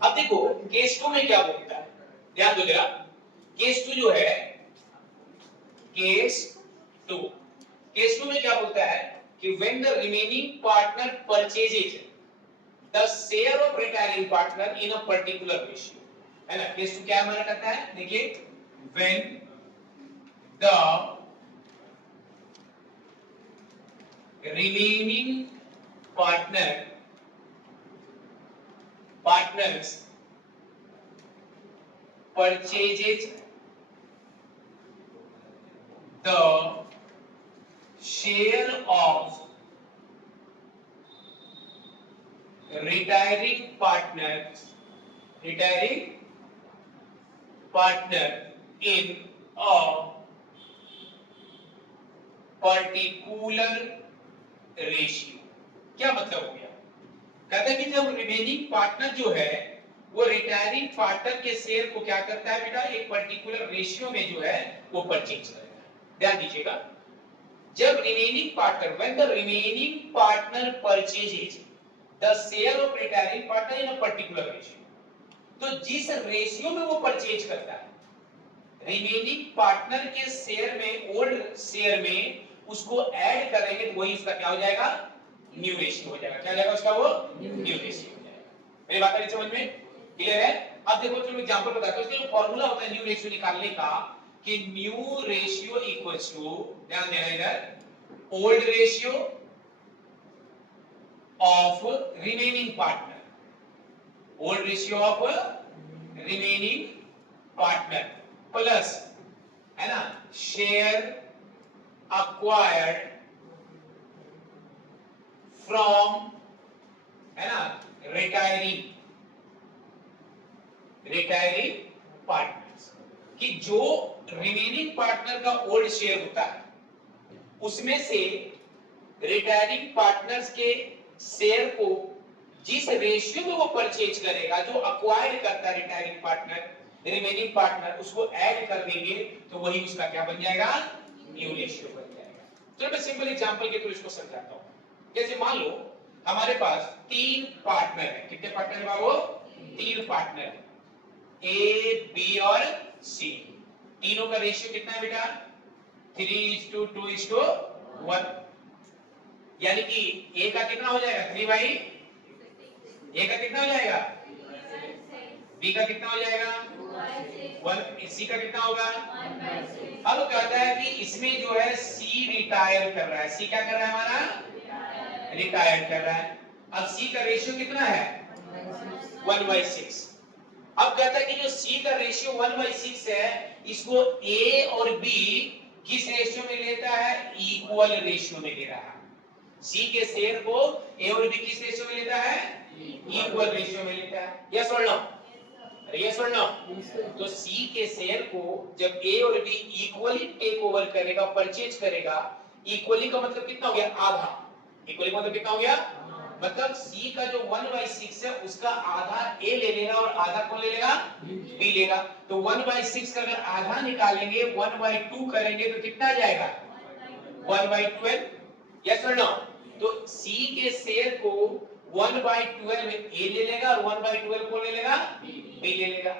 अब देखो केस 2 में क्या बोलता है, ध्यान दो जरा। केस 2 जो है, केस 2 में क्या बोलता है कि when the remaining partner purchases the share of retiring partner in a particular ratio, है ना। केस 2 क्या माना करता है, देखिए, when the remaining partners purchases the share of retiring partner in a particular ratio. क्या मतलब हो गया, कहते हैं कि जब रिमेनिंग पार्टनर जो है वो रिटायरिंग पार्टनर के शेयर को क्या करता है बेटा, एक पर्टिकुलर रेशियो में जो है वो परचेज करेगा। ध्यान दीजिएगा, जब remaining partner, when the remaining partner purchases the share of retiring partner in a particular ratio, तो जिस रेशियो में वो परचेज करता है रिमेनिंग पार्टनर के शेयर में, ओल्ड शेयर में उसको ऐड करेंगे तो वही उसका क्या हो जाएगा, न्यू रेशियो हो जाएगा। क्या हो जाएगा उसका, वो न्यू रेशियो हो जाएगा। मेरी बात समझ में क्लियर है। अब देखो चलो एग्जांपल बताते हैं। उसका जो फार्मूला होता है न्यू रेशियो निकालने का, कि न्यू रेशियो इक्वल्स टू, ध्यान देना इधर, old ratio of remaining partner, old ratio of remaining partner plus, है ना, शेयर acquired from, है ना, retiring पार्टनर्स, कि जो रिमेनिंग पार्टनर का ओल्ड शेयर होता है उसमें से रिटायरिंग पार्टनर्स के शेयर को जिस रेशियो में वो परचेज करेगा, जो अक्वायर्ड करता है रिटायरिंग पार्टनर, रिमेनिंग पार्टनर, उसको ऐड कर देंगे तो वही उसका क्या बन जाएगा, न्यू रेशियो बन जाएगा। चलो मैं सिंपल एग्जांपल के थ्रू इसको समझाता हूं। जैसे मान लो हमारे पास 3 पार्टनर है। कितने पार्टनर है बाबू, 3 पार्टनर है, ए बी और सी। तीनों का रेशियो कितना है बेटा, 3:2:1, यानी कि ए का कितना हो जाएगा, 3/, ए का कितना हो जाएगा, बी का कितना हो जाएगा, 1, सी का कितना होगा। अब कहता है कि इसमें जो है सी रिटायर कर रहा है, सी क्या कर रहा है हमारा, रिटायर कर रहा है। अब सी का रेशियो कितना है, 1/6। अब कहता है कि जो सी का रेशियो 1/6 है, इसको ए और बी किस रेशियो में लेता है, इक्वल रेशियो में ले रहा है। सी के शेयर को ए और बी किस रेशियो में लेता है, इक्वल रेशियो में लेता है। यस और नो, यस और नो। तो सी के शेयर को जब ए और बी इक्वली टेक ओवर करेगा, परचेज करेगा, इक्वली का मतलब कितना हो गया, आधा। इक्वली मतलब कितना हो गया, मतलब सी का जो 1/6 है उसका आधा ए ले लेगा और आधा कौन ले लेगा, बी लेगा। तो 1/6 का अगर आधा निकालेंगे, 1/2 करेंगे तो कितना जाएगा, 1/12। यस और नो। तो सी के शेयर को 1/12 ए ले लेगा और 1/12 कौन ले लेगा, बी ले लेगा।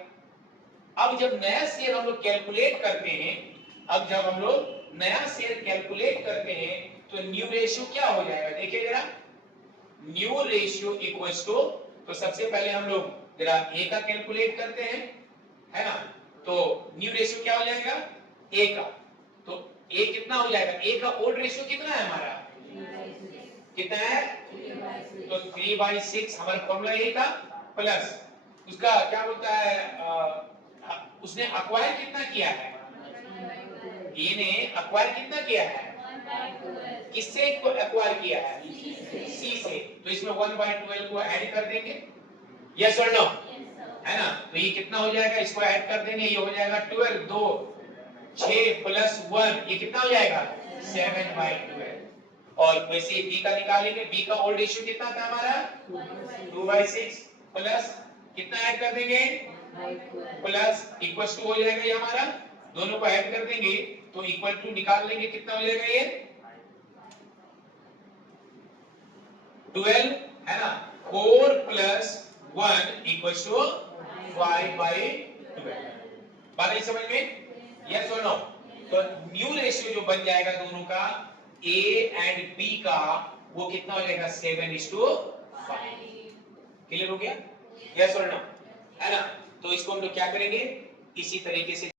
अब जब नया शेयर हम लोग कैलकुलेट करते हैं, अब जब हम लोग नया शेयर कैलकुलेट करते हैं तो न्यू रेशियो क्या हो जाएगा, देखिए जरा, न्यू रेशियो इक्वल्स टू, तो सबसे पहले हम लोग जरा ए का कैलकुलेट करते हैं, है ना। तो न्यू रेशियो क्या हो जाएगा, ए का, तो ए कितना हो जाएगा, ए का ओल्ड रेशियो कितना है हमारा, कितना है, तो 3/6 हमारा फॉर्मूला ए का, प्लस उसका क्या बोलता है, उसने अक्वायर कितना किया है, ए ने अक्वायर कितना किया है, किससे एक्वायर किया है, सी से। तो इसमें 1/12 को ऐड कर देंगे, यस और नो, है ना। तो ये कितना हो जाएगा, इसको ऐड कर देंगे, ये हो जाएगा 12, 2 6 प्लस 1, ये कितना हो जाएगा, 7/12। और वैसे बी का निकालेंगे, बी का ओल्ड रेशियो कितना था हमारा, 2/6 प्लस कितना ऐड कर देंगे, प्लस इक्वल टू हो जाएगा ये हमारा, दोनों को ऐड कर देंगे तो इक्वल टू निकाल लेंगे, कितना हो जाएगा ये 12, है ना। 4 प्लस 1 इक्वल्स टू 5/12। बात आई समझ में? यस और नो? तो न्यू रेशियो जो बन जाएगा दोनों का A एंड B का, वो कितना हो जाएगा? 7:5। क्लियर हो गया? यस और नो? है ना? तो इसको हम लोग क्या करेंगे? इसी तरीके से